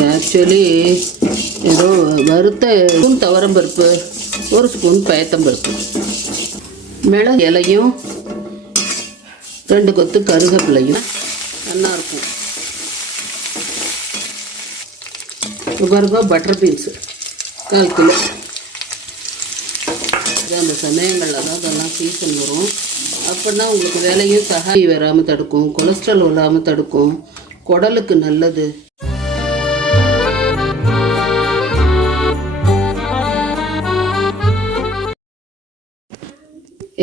Actually ஏதோ வறுத்த spoon துவரம்பருப்பு, ஒரு ஸ்பூன் பயத்தம்பருப்பு, மிளகு இலையும் 2 கொத்து கருவேப்பிலையும் நல்லாயிருக்கும். Butter beans 4 kilo. அந்த சமயங்களில் தான் அதெல்லாம் சீசன் வரும். அப்படின்னா உங்களுக்கு விலையும் சகாய் வராமல் தடுக்கும், கொலஸ்ட்ரால் வராமல் தடுக்கும், குடலுக்கு நல்லது.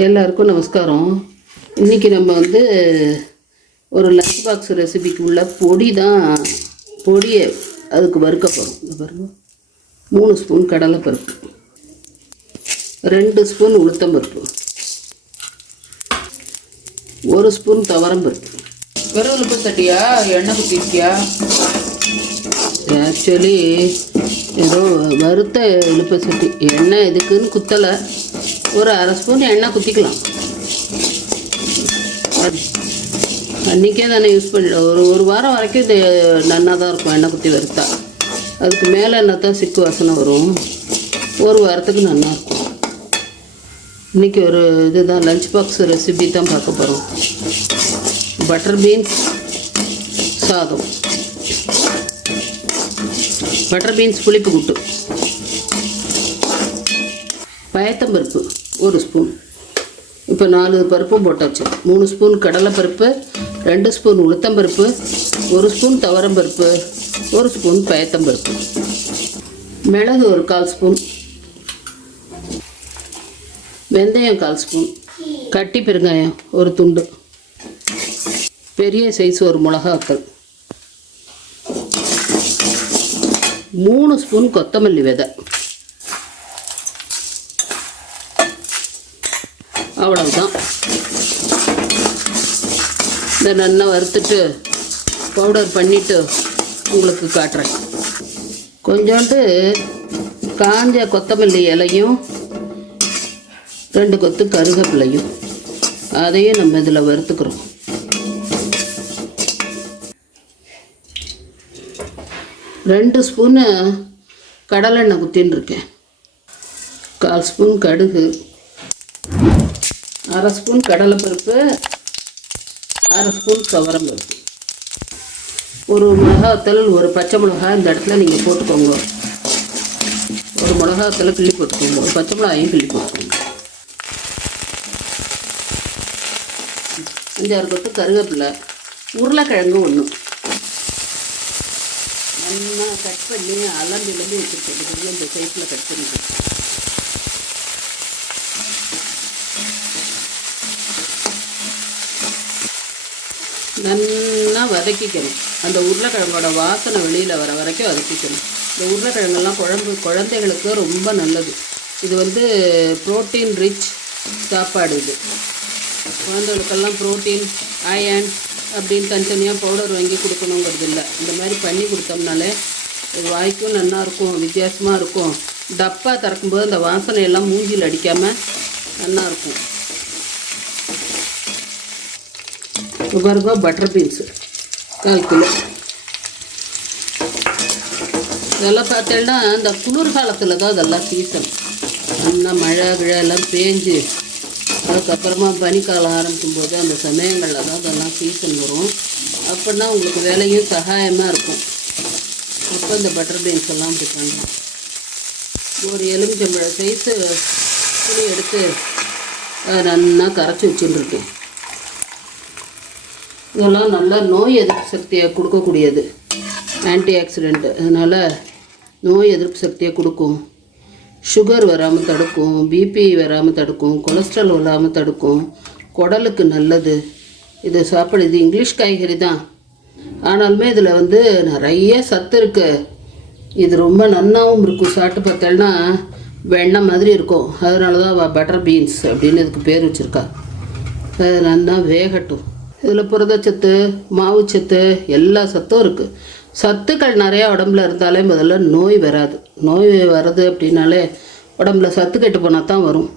எல்லாருக்கும் நமஸ்காரம். இன்றைக்கி நம்ம ஒரு லஞ்ச் பாக்ஸ் ரெசிபிக்கு உள்ள பொடியை அதுக்கு வறுக்க போகிறோம். இந்த பாருங்க, 3 ஸ்பூன் கடலைப்பருப்பு, 2 ஸ்பூன் உளுத்தம்பருப்பு, 1 ஸ்பூன் துவரம்பருப்பு. வெறும் தட்டியா எண்ணெய் குத்திருக்கியா? ஆக்சுவலி ஏதோ வறுத்த இழுப்பை சட்டி, எண்ணெய் எதுக்குன்னு குத்தலை, ஒரு 1/2 ஸ்பூன் எண்ணெய் குத்திக்கலாம். அன்றைக்கே தானே யூஸ் பண்ண, ஒரு வாரம் வரைக்கும் இது நன்னா தான் இருக்கும் எண்ணெய் குத்தி வறுத்தா. அதுக்கு மேலே எண்ணெய் தான் சிக்கு வாசனை வரும், ஒரு வாரத்துக்கு நல்லாயிருக்கும். இன்றைக்கி ஒரு இதுதான் லஞ்ச் பாக்ஸ் ரெசிபி தான் பார்க்க போகிறோம். பட்டர் பீன்ஸ் சாதம், பட்டர் பீன்ஸ் புளிப்பு கூட்டு, பயத்தம்பருப்பு 1 ஸ்பூன். இப்போ 4 பருப்பும் போட்டாச்சு. 3 ஸ்பூன் கடலைப்பருப்பு, 2 ஸ்பூன் உளுத்தம்பருப்பு, 1 ஸ்பூன் துவரம்பருப்பு, 1 ஸ்பூன் பயத்தம்பருப்பு, மிளகு ஒரு 1/4 ஸ்பூன், வெந்தயம் 1/4 ஸ்பூன், கட்டி பெருங்காயம் ஒரு துண்டு, பெரிய சைஸ் ஒரு மிளகாக்கள், 3 ஸ்பூன் கொத்தமல்லி விதை. அவ்வளவுதான். இதை நல்லா வறுத்துட்டு பவுடர் பண்ணிவிட்டு உங்களுக்கு காட்டுறேன். கொஞ்சோண்டு காஞ்ச கொத்தமல்லி இலையும் 2 கொத்து கருவேப்பிலையும் அதையும் நம்ம இதில் வறுத்துக்கிறோம். ரெண்டு ஸ்பூனு கடலெண்ணெய் குத்தின்னு இருக்கேன், 1/4 ஸ்பூன் கடுகு, 1/2 ஸ்பூன் கடலைப்பருப்பு, 1/2 ஸ்பூன் துவரம்பருப்பு, ஒரு மிளகாத்தல், ஒரு பச்சை மிளகாய் இந்த இடத்துல நீங்கள் போட்டுக்கோங்க. ஒரு மிளகாத்தலை கிள்ளி போட்டுக்கோங்க, ஒரு பச்சை மிளகாயும் கிள்ளி போட்டுக்கோங்க. 5-6 கொத்து கருவேப்பிலை, உருளைக்கிழங்கு 1 நல்லா கட் பண்ணி அலம்பி வச்சுருக்கேன். இந்த சைஸில் கட் பண்ணி நல்லா வதக்கிக்கணும். அந்த உருளைக்கிழங்கோட வாசனை வெளியில் வர வரைக்கும் வதக்கிக்கணும். இந்த உருளைக்கிழங்கெல்லாம் குழந்தைகளுக்கு ரொம்ப நல்லது. இது ப்ரோட்டீன் ரிச் சாப்பாடு. இது குழந்தைகளுக்கெல்லாம் ப்ரோட்டீன், அயன் அப்படின்னு தனித்தனியாக பவுடர் வாங்கி கொடுக்கணுங்கிறது இல்லை. இந்த மாதிரி பண்ணி கொடுத்தோம்னாலே இது வாய்க்கும் நல்லாயிருக்கும், வித்தியாசமாக இருக்கும். டப்பா திறக்கும்போது அந்த வாசனையெல்லாம் மூஞ்சியில் அடிக்காமல் நல்லாயிருக்கும். Butter beans 1/4 kilo. இதெல்லாம் பார்த்தேன்னா இந்த குளிர்காலத்தில் தான் இதெல்லாம் சீசன். நல்லா மழை கிழ எல்லாம் பேஞ்சு அதுக்கப்புறமா பனிக்காலம் ஆரம்பிக்கும்போது அந்த சமயங்களில் தான் இதெல்லாம் சீசன் வரும். அப்படின்னா உங்களுக்கு விலையும் சகாயமாக இருக்கும். அப்போ இந்த பட்டர் பீன்ஸ் எல்லாம் இப்படி பண்ணலாம். ஒரு எலுமிச்சம்பழ சைஸு புளி எடுத்து நல்லா கரைச்சி வச்சுட்டுருக்கேன். இதெல்லாம் நல்லா நோய் எதிர்ப்பு சக்தியை கொடுக்கக்கூடியது, ஆன்டி ஆக்சிடெண்ட்டு. அதனால் நோய் எதிர்ப்பு சக்தியை கொடுக்கும், சுகர் வராமல் தடுக்கும், பிபி வராமல் தடுக்கும், கொலஸ்ட்ரால் வராமல் தடுக்கும், குடலுக்கு நல்லது. இது சாப்பிடு. இது இங்கிலீஷ் காய்கறி தான், ஆனாலுமே இதில் நிறைய சத்து இருக்குது. இது ரொம்ப நன்னாவும் இருக்கும். சாப்பிட்டு பார்த்தேன்னா வெண்ணெய் மாதிரி இருக்கும். அதனால தான் பட்டர் பீன்ஸ் அப்படின்னு இதுக்கு பேர் வச்சுருக்கா. அது நல்லா வேகட்டும். இதில் புரதச்சத்து, மாவுச்சத்து, எல்லா சத்தும் இருக்குது. சத்துக்கள் நிறையா உடம்புல இருந்தாலே முதல்ல நோய் வராது. நோய் வர்றது அப்படின்னாலே உடம்புல சத்து கெட்டு போனால் தான் வரும்.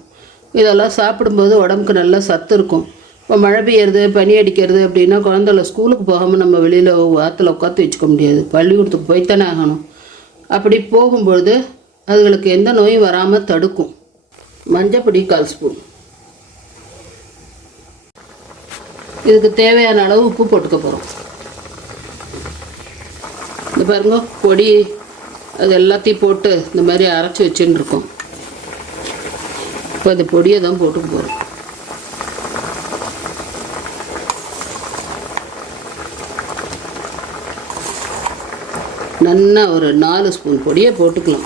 இதெல்லாம் சாப்பிடும்போது உடம்புக்கு நல்ல சத்து இருக்கும். இப்போ மழை பெய்யறது பனி அடிக்கிறது அப்படின்னா குழந்தைல ஸ்கூலுக்கு போகாமல் நம்ம வெளியில் ஆற்றுல உட்காந்து வச்சுக்க முடியாது, பள்ளிக்கூடத்துக்கு போய்த்தானே ஆகணும். அப்படி போகும்பொழுது அதுகளுக்கு எந்த நோயும் வராமல் தடுக்கும். மஞ்சப்பொடி 1/4 ஸ்பூன். இதுக்கு தேவையான அளவு உப்பு போட்டுக்க போகிறோம். இந்த பாருங்க பொடி அது எல்லாத்தையும் போட்டு இந்த மாதிரி அரைச்சி வச்சுன்னு இருக்கோம். இப்போ அந்த பொடியை தான் போட்டு போகிறோம். நல்லா ஒரு 4 ஸ்பூன் பொடியை போட்டுக்கலாம்.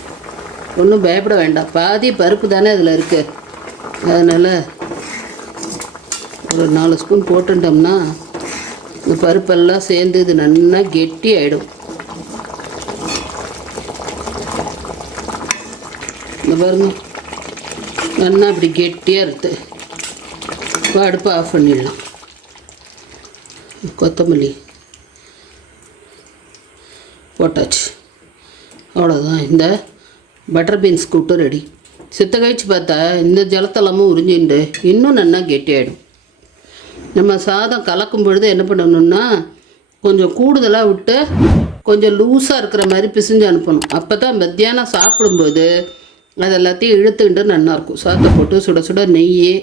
ஒன்றும் பயப்பட வேண்டாம், பாதி பருப்பு தானே அதில் இருக்குது. அதனால் ஒரு 4 ஸ்பூன் போட்டுட்டோம்னா இந்த பருப்பெல்லாம் சேர்ந்து இது நல்லா கெட்டி ஆகிடும். இந்த பாருங்க நல்லா அப்படி கெட்டியாக இருக்குது. இப்போ அடுப்பை ஆஃப் பண்ணிடலாம். கொத்தமல்லி போட்டாச்சு. அவ்வளோதான், இந்த பட்டர் பீன்ஸ் கூட்டு ரெடி. சித்த கழிச்சு பார்த்தா இந்த ஜலத்தெல்லாமும் உறிஞ்சிண்டு இன்னும் நல்லா கெட்டியாயிடும். நம்ம சாதம் கலக்கும் பொழுது என்ன பண்ணணும்னா கொஞ்சம் கூடுதலாக விட்டு கொஞ்சம் லூஸாக இருக்கிற மாதிரி பிசிஞ்சு அனுப்பணும். அப்போ தான் மத்தியானம் சாப்பிடும்போது அது எல்லாத்தையும் இழுத்துக்கிட்டு நல்லாயிருக்கும். சாதத்தை போட்டு சுட சுட நெய்,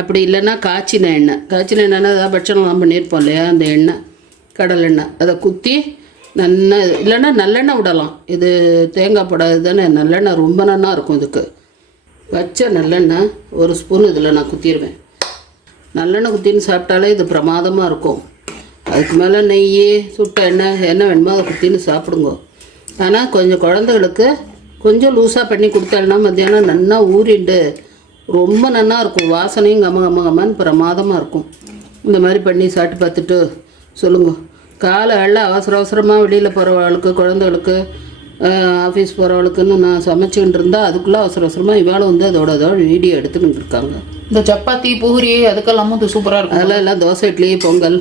அப்படி இல்லைன்னா காய்ச்சின எண்ணெய்னா ஏதாவது பட்சணம்லாம் பண்ணியிருப்போம் இல்லையா, அந்த எண்ணெய் கடல் எண்ணெய் அதை குத்தி நல்லா, இல்லைன்னா நல்லெண்ணெய் விடலாம். இது தேங்காய் போடாது தானே, நல்லெண்ணெய் ரொம்ப நல்லா இருக்கும். இதுக்கு வச்ச நல்லெண்ணெய் 1 ஸ்பூன் இதில் நான் குத்திடுவேன். நல்லெண்ணெய் குத்தின்னு சாப்பிட்டாலே இது பிரமாதமாக இருக்கும். அதுக்கு மேலே நெய், சுட்ட எண்ணெய் என்ன வேணுமோ அதை குத்தின்னு சாப்பிடுங்க. ஆனால் கொஞ்சம் குழந்தைகளுக்கு கொஞ்சம் லூஸாக பண்ணி கொடுத்தாங்கன்னா மத்தியானம் நல்லா ஊறிண்டு ரொம்ப நல்லா இருக்கும். வாசனையும் கம்மன்னு பிரமாதமாக இருக்கும். இந்த மாதிரி பண்ணி சாப்பிட்டு பார்த்துட்டு சொல்லுங்க. காலை எல்லாம் அவசரமாக வெளியில் போகிறவளுக்கு, குழந்தைகளுக்கு, ஆஃபீஸ் போகிறவளுக்குன்னு நான் சமைச்சிக்கிட்டு இருந்தால் அதுக்குள்ளே அவசரமாக இவாளும் வந்து அதோட வீடியோ எடுத்துக்கிட்டு இருக்காங்க. இந்த சப்பாத்தி பூரி அதுக்கெல்லாமும் இது சூப்பராக இருக்கும். அதெல்லாம் எல்லாம் தோசை, இட்லி, பொங்கல்,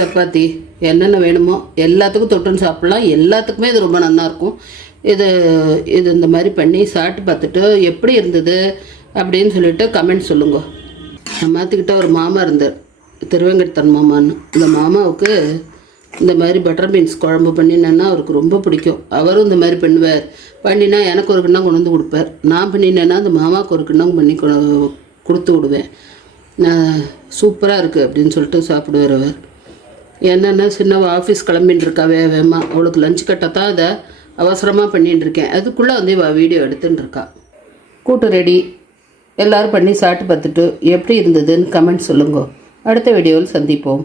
சப்பாத்தி என்னென்ன வேணுமோ எல்லாத்துக்கும் தொட்டுன்னு சாப்பிட்லாம். எல்லாத்துக்குமே இது ரொம்ப நல்லாயிருக்கும். இது இந்த மாதிரி பண்ணி சாப்பிட்டு பார்த்துட்டு எப்படி இருந்தது அப்படின்னு சொல்லிட்டு கமெண்ட் சொல்லுங்க. நான் மாற்றிக்கிட்ட ஒரு மாமா இருந்தார், திருவேங்கடத்தன் மாமான்னு. இந்த மாமாவுக்கு இந்த மாதிரி பட்டர் பீன்ஸ் குழம்பு பண்ணினேன்னா அவருக்கு ரொம்ப பிடிக்கும். அவரும் இந்த மாதிரி பண்ணுவார். பண்ணினா எனக்கு ஒரு கிண்ணம் கொண்டு வந்து கொடுப்பார். நான் பண்ணினேன்னா அந்த மாமாவுக்கு ஒரு கிண்ணம் பண்ணி கொடுத்து விடுவேன். நான் சூப்பராக இருக்குது அப்படின்னு சொல்லிட்டு சாப்பிடுவார் அவர். என்னென்னா சின்ன ஆஃபீஸ் கிளம்பின்னு இருக்கா வேகமாக, அவளுக்கு லஞ்ச் கட்ட தான் இதை அவசரமாக பண்ணின்னு இருக்கேன். அதுக்குள்ளே வந்து வீடியோ எடுத்துன்னு இருக்கா. கூட்டு ரெடி. எல்லோரும் பண்ணி சாப்பிட்டு பார்த்துட்டு எப்படி இருந்ததுன்னு கமெண்ட் சொல்லுங்க. அடுத்த வீடியோவில் சந்திப்போம்.